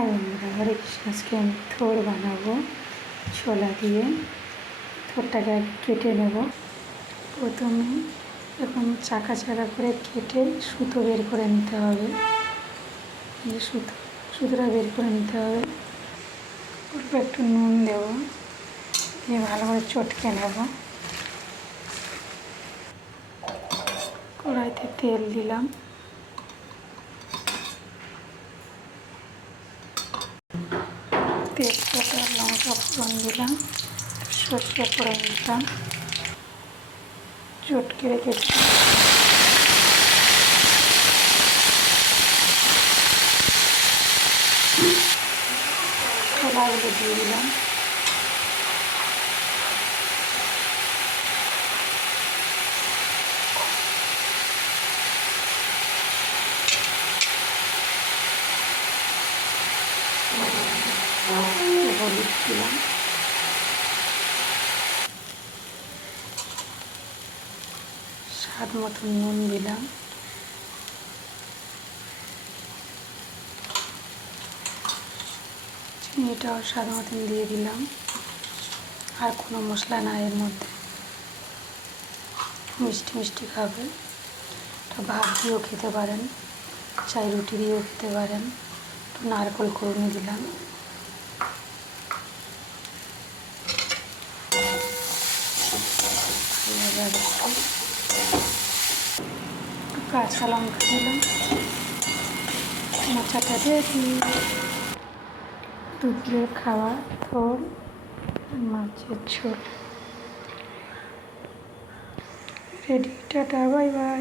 High বন্ধুরা, হরে কৃষ্ণ। আজকে আমি থোড় বানাবো ছোলা দিয়ে। থোড়টাকে আগে কেটে নেব। প্রথমে এরকম চাকা চাকা করে কেটে সুতো বের করে নিতে হবে। এই সুতোটা বের করে নিতে হবে। অল্প একটু নুন দেব, দিয়ে ভালো করে চটকে নেব। কড়াইতে তেল দিলাম, তেজপাতা লঙ্কা ফোড়ন দিলাম, সর্ষে ফোড়ন দিলাম, চটকে রেখেছি ছোলাগুলো দিয়ে দিলাম। হলুদ দিলাম, স্বাদ মতো নুন দিলাম, চিনিটাও স্বাদ মতন দিয়ে দিলাম। আর কোনো মশলা না এর মধ্যে। মিষ্টি মিষ্টি খাবে, এটা ভাত দিয়েও খেতে পারেন, চাই রুটি দিয়েও খেতে পারেন। একটু নারকেল কুড়ুনি দিলাম, একটু কাঁচা লঙ্কা দিলাম। মোচাটা রেডি। দুপুরের খাওয়া থোড় মাছের ঝোল রেডি। Tata, bye bye.